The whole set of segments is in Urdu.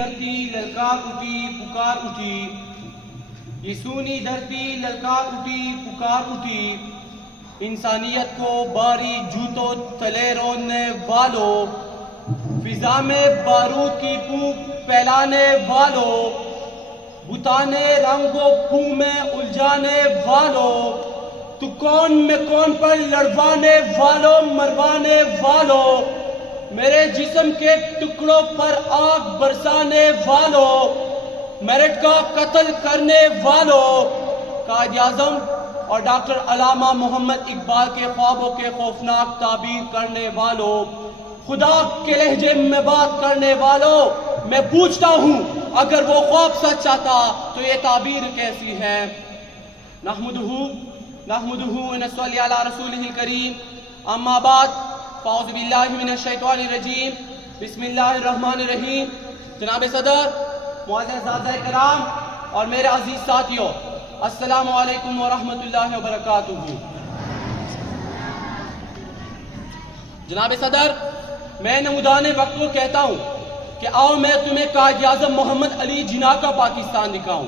دھرتی للکار اٹھی پکار اٹھی، یہ سونی دھرتی للکار اٹھی پکار اٹھی، انسانیت کو باری جوتوں تلے رونے والوں، فضا میں بارود کی پھونک پھیلانے والوں، بتانے رنگ و پھو میں الجھانے والوں، تو کون میں کون پر لڑوانے والوں مروانے والوں، میرے جسم کے ٹکڑوں پر آگ برسانے والوں، میرٹ کا قتل کرنے والوں، قائد اعظم اور ڈاکٹر علامہ محمد اقبال کے خوابوں کے خوفناک تعبیر کرنے والوں، خدا کے لہجے میں بات کرنے والوں، میں پوچھتا ہوں اگر وہ خواب سچ آتا تو یہ تعبیر کیسی ہے؟ نحمدہ ونصلی علی رسولہ الکریم، اما بعد فاعوذ باللہ من الشیطان الرجیم، بسم اللہ الرحمن الرحیم۔ جناب صدر، معزز اعزائے کرام اور میرے عزیز ساتھیوں، السلام علیکم ورحمۃ اللہ وبرکاتہ۔ جناب صدر، میں نمودان وقت کو کہتا ہوں کہ آؤ میں تمہیں قائد اعظم محمد علی جناح کا پاکستان دکھاؤں،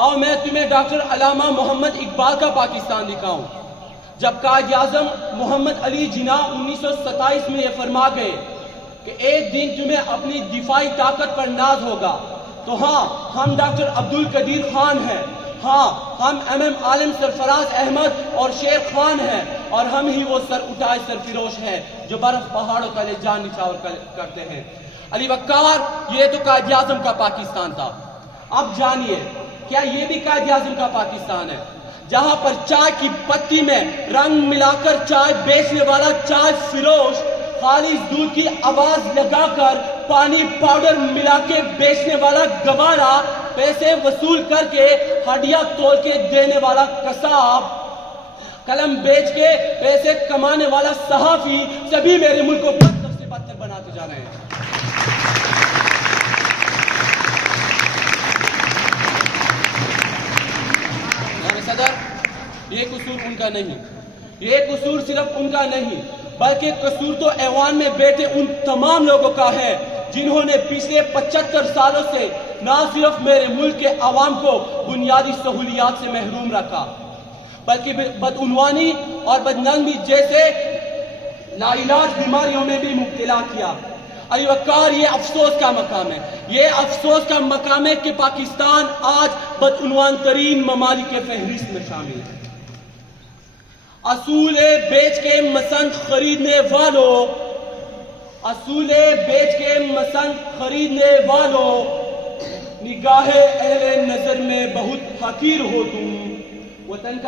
آؤ میں تمہیں ڈاکٹر علامہ محمد اقبال کا پاکستان دکھاؤں۔ جب قائد اعظم محمد علی جناح 1927 میں یہ فرما گئے کہ ایک دن تمہیں اپنی دفاعی طاقت پر ناز ہوگا، تو ہاں ہم ڈاکٹر عبدالقدیر خان ہیں، ہاں ہم عالم سرفراز احمد اور شیر خان ہیں، اور ہم ہی وہ سر اٹھائے سرفروش ہیں جو برف پہاڑوں تلے جان نچھاور کرتے ہیں۔ علی وقار، یہ تو قائد اعظم کا پاکستان تھا۔ اب جانیے، کیا یہ بھی قائد اعظم کا پاکستان ہے، جہاں پر چائے کی پتی میں رنگ ملا کر چائے بیچنے والا چائے فروش خالص دودھ کی آواز لگا کر پانی پاؤڈر ملا کے بیچنے والا گوارا، پیسے وصول کر کے ہڈیاں توڑ کے دینے والا قصاب، قلم بیچ کے پیسے کمانے والا صحافی، سبھی میرے ملک کو بدتر سے بدتر بناتے جا رہے ہیں۔ صدر، یہ قصور ان کا نہیں، یہ قصور صرف ان کا نہیں، بلکہ قصور تو ایوان میں بیٹھے ان تمام لوگوں کا ہے جنہوں نے پچھلے 75 سالوں سے نہ صرف میرے ملک کے عوام کو بنیادی سہولیات سے محروم رکھا، بلکہ بدعنوانی اور بدنامی جیسے لاعلاج بیماریوں میں بھی مبتلا کیا۔ علی وقار، یہ افسوس کا مقام ہے، یہ افسوس کا مقام ہے کہ پاکستان آج بدعنوان ترین ممالک کے فہرست میں شامل ہے۔ اصول بیچ کے مسند خریدنے والوں، اصول بیچ کے مسند خریدنے والوں، نگاہ اہل نظر میں بہت حقیر ہو تم، وطن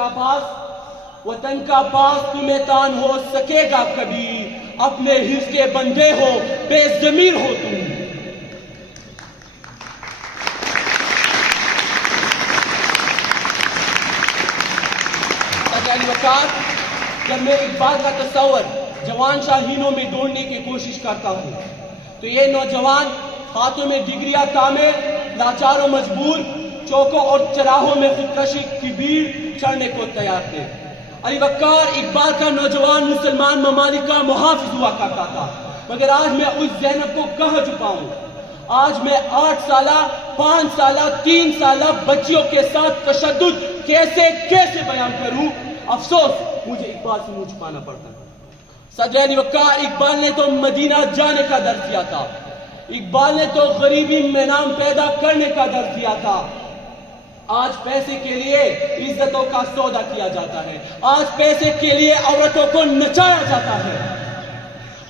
کا پاس تمہیں تان ہو سکے گا کبھی، اپنے حص کے بندے ہو بے ضمیر ہو تم۔ علی وقار، جب میں اقبال کا تصور جوان شاہینوں میں ڈھونڈنے کی کوشش کرتا ہوں تو یہ نوجوان ہاتھوں میں ڈگریاں تامے، لاچار و مجبور، چوکوں اور چراہوں میں خودکشی کی بھیڑ چڑھنے کو تیار تھے۔ علی وقار، اقبال کا نوجوان مسلمان ممالک کا محافظ ہوا کرتا تھا، مگر آج میں اس زینب کو کہاں چھپاؤں؟ آج میں 8 سالہ، 5 سالہ، 3 سالہ بچیوں کے ساتھ تشدد کیسے بیان کروں؟ افسوس، مجھے اقبال سے منہ چھپانا پڑتا ہے۔ صدر علی وقار، اقبال نے تو مدینہ جانے کا درس دیا تھا، اقبال نے تو غریبی میں نام پیدا کرنے کا درس دیا تھا۔ آج پیسے کے لیے عزتوں کا سودا کیا جاتا ہے، آج پیسے کے لیے عورتوں کو نچایا جاتا ہے۔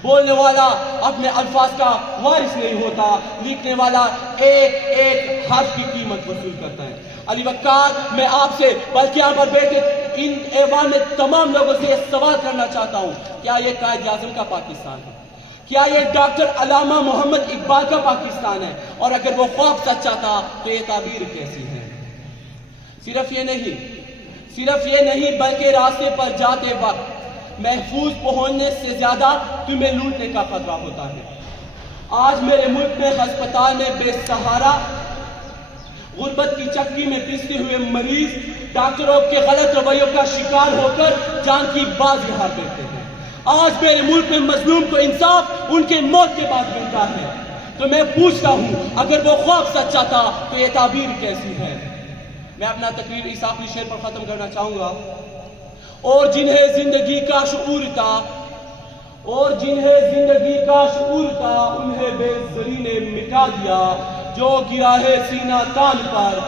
بولنے والا اپنے الفاظ کا وارث نہیں ہوتا، لکھنے والا ایک ایک حرف کی قیمت وصول کرتا ہے۔ علی وقار، میں آپ سے بلکہ یہاں پر بیٹھے ان ایوان میں تمام لوگوں سے یہ سوال کرنا چاہتا ہوں، کیا یہ قائد اعظم کا پاکستان ہے؟ کیا یہ ڈاکٹر علامہ محمد اقبال کا پاکستان ہے؟ اور اگر وہ خواب سچا تھا تو یہ تعبیر کیسی ہے؟ صرف یہ نہیں بلکہ راستے پر جاتے وقت محفوظ پہنچنے سے زیادہ تمہیں لوٹنے کا خطرہ ہوتا ہے۔ آج میرے ملک میں ہسپتال میں بے سہارا، غربت کی چکی میں پستے ہوئے مریض ڈاکٹروں کے غلط رویوں کا شکار ہو کر جان کی بازی ہار دیتے ہیں۔ آج میرے ملک میں مظلوم کو انصاف ان کے موت کے بعد ملتا ہے، تو میں پوچھتا ہوں اگر وہ خواب سچا تھا تو یہ تعبیر کیسی ہے؟ میں اپنا تقریر اس آخری شعر پر ختم کرنا چاہوں گا۔ اور جنہیں زندگی کا شعور تھا، اور جنہیں زندگی کا شعور تھا، انہیں بے زری نے مٹا دیا، جو گرا ہے سینہ تان پر